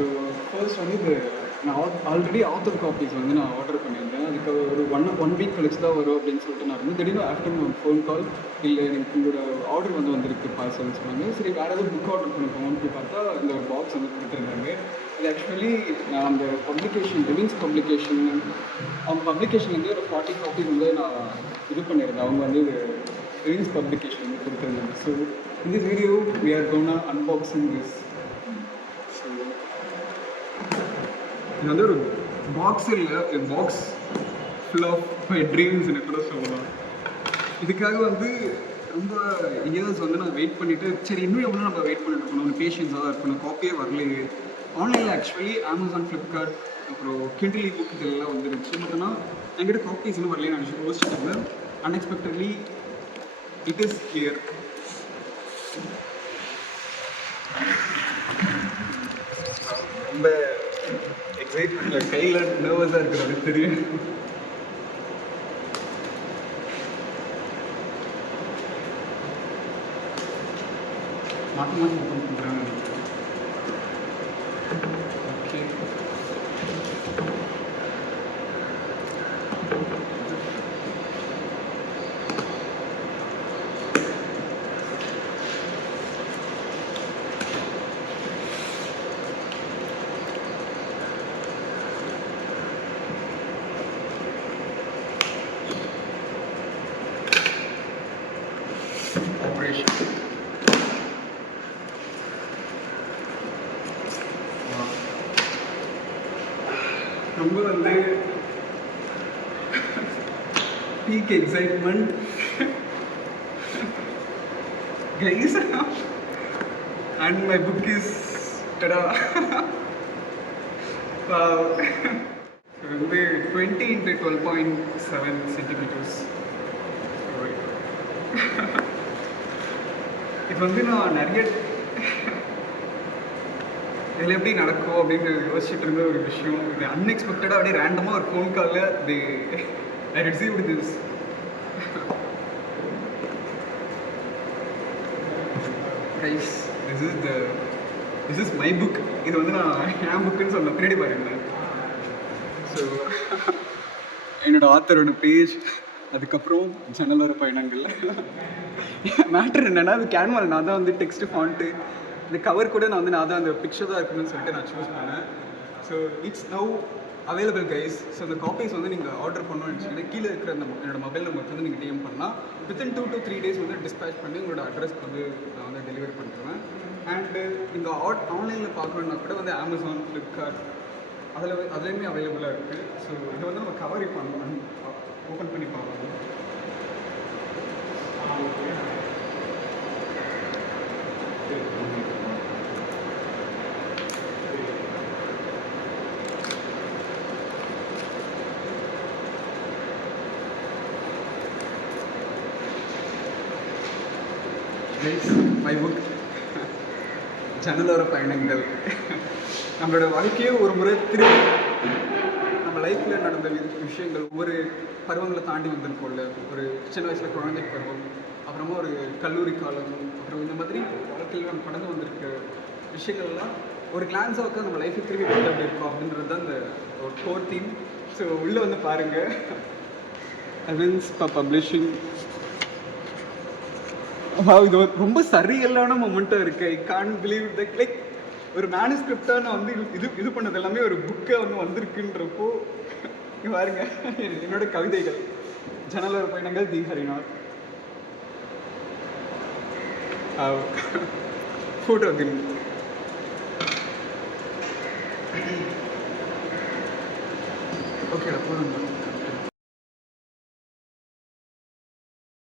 So first வந்து இது நான் ஆல்ரெடி ஆத்தர் காப்பீஸ் வந்து நான் ஆர்டர் பண்ணியிருந்தேன். அதுக்கு ஒரு ஒன் வீக் கழிச்சு தான் வரும் அப்படின்னு சொல்லிட்டு நான் வந்து திடீர்னு ஆஃப்டர்நூன் ஒரு ஃபோன் கால், இல்லை எனக்கு உங்களோட ஆர்டர் வந்திருக்கு பார்சல்னு சொன்னாங்க. சரி வேறு ஏதாவது புக் ஆர்டர் பண்ணிப்போம்னு போய் பார்த்தா இந்த ஒரு பாக்ஸ் வந்து கொடுத்துருந்தாங்க. அது ஆக்சுவலி நான் அந்த பப்ளிகேஷன் ரிவின்ஸ் பப்ளிகேஷன் அவங்க பப்ளிகேஷன்லேருந்து ஒரு 40 காப்பீஸ் வந்து நான் இது பண்ணியிருந்தேன். அவங்க வந்து ரிவின்ஸ் பப்ளிகேஷன் வந்து கொடுத்துருந்தாங்க. So in this video we are gonna unboxing this. இது வந்து ஒரு பாக்ஸ் இல்லை, பாக்ஸ் ஃபுல் ஆஃப் மை ட்ரீம்ஸ்னு கூட சொல்லலாம். இதுக்காக வந்து ரொம்ப இயர்ஸ் வந்து நான் வெயிட் பண்ணிவிட்டு சரி இன்னும் எவ்வளோ நம்ம வெயிட் பண்ணிட்டு இருக்கணும், ஒரு பேஷன்ஸாக தான் இருக்கணும். காப்பியே வரலையே. ஆன்லைனில் ஆக்சுவலி அமேசான், ஃப்ளிப்கார்ட், அப்புறம் கிண்டில் புக் இதெல்லாம் வந்துருச்சு. பட் ஆனால் என்கிட்ட காப்பீஸ் இன்னும் வரலையே நான் யோசிச்சுட்டு இருந்தேன். Unexpectedly it is here. ரொம்ப எக்ஸைட்மெண்ட்டில் கையில் நர்வஸாக இருக்கிறது தெரியும். மாற்றி மாற்றி ஓப்பன் பண்ணுறாங்க. ஓகே, ஆப்ரேஷன் ரொம்ப வந்து peak excitement guys. And my book is டடா. வந்து 20 into 12.7 centimeters. இது வந்து நான் நிறைய இதில் எப்படி நடக்கும் அப்படின்னு யோசிச்சுட்டு இருந்த ஒரு விஷயம். இது அன்எக்ஸ்பெக்டடாக அப்படியே ரேண்டமாக ஒரு ஃபோன் காலில் ஐ received this. Guys, this is my book. இது வந்து நான் என் புக்குன்னு சொன்ன பின்னாடி பாருங்க. ஸோ என்னோட ஆத்தரோட பேஜ், அதுக்கப்புறம் ஜன்னலோர பயணங்கள். மேட்ரு என்னென்னா அது கேன்வால் நான் தான் வந்து டெக்ஸ்ட் ஃபாண்ட்டு, இந்த கவர் கூட நான் தான் அந்த பிக்சர் தான் இருக்கணும்னு சொல்லிட்டு நான் சூஸ் பண்ணேன். So it's now available guys. So அந்த காப்பீஸ் வந்து நீங்கள் ஆர்டர் பண்ணணும்னு நினச்சிங்கன்னா கீழே இருக்கிற என்னோட மொபைல் நம்பருக்கு வந்து நீங்கள் டிஎம் பண்ணலாம். வித்தின் 2 to 3 days வந்து டிஸ்பேச் பண்ணி உங்களோட அட்ரஸ்க்கு வந்து நான் வந்து டெலிவரி பண்ணிடுவேன். அண்டு நீங்கள் ஆன்லைனில் பார்க்கணுன்னா கூட வந்து அமேசான், ஃப்ளிப்கார்ட் அதுலேயுமே அவைலபிளாக இருக்குது. ஸோ இதை வந்து நம்ம கவர் இப்போ ஓப்பன் பண்ணி பார்க்கணும். மை புக் ஜன்னலோர பயணங்கள். நம்மளோட வாழ்க்கையே ஒரு முறை திரும்பி நம்ம லைஃப்பில் நடந்த விஷயங்கள், ஒவ்வொரு பருவங்களை தாண்டி வந்திருக்கோம்ல. ஒரு சின்ன வயசில் குழந்தை பருவம், அப்புறமா ஒரு கல்லூரி காலம், அப்புறம் இந்த மாதிரி வாழ்க்கையில் நம்ம கடந்து வந்திருக்க விஷயங்கள்லாம் ஒரு கிளான்ஸாக உட்காந்து நம்ம லைஃபை திரும்பி பார்த்து அப்படி இருக்கோம் அப்படின்றது தான் அந்த ஒரு கோர் தீம். ஸோ உள்ளே வந்து பாருங்கள். அவின்ஸ் பப்ளிஷிங். இது ரொம்ப சரியல்லான மொமெண்ட்டாக இருக்குது. I can't believe that. Like ஒரு மேனுஸ்கிரிப்டாக நான் வந்து இது பண்ணது எல்லாமே ஒரு புக்கை வந்து வந்திருக்குன்றப்போ பாருங்க. என்னோட கவிதைகள், ஜன்னலோர பயணங்கள், தி ஹரிநாத். ஃபோட்டோ தின். ஓகேடா போதும்.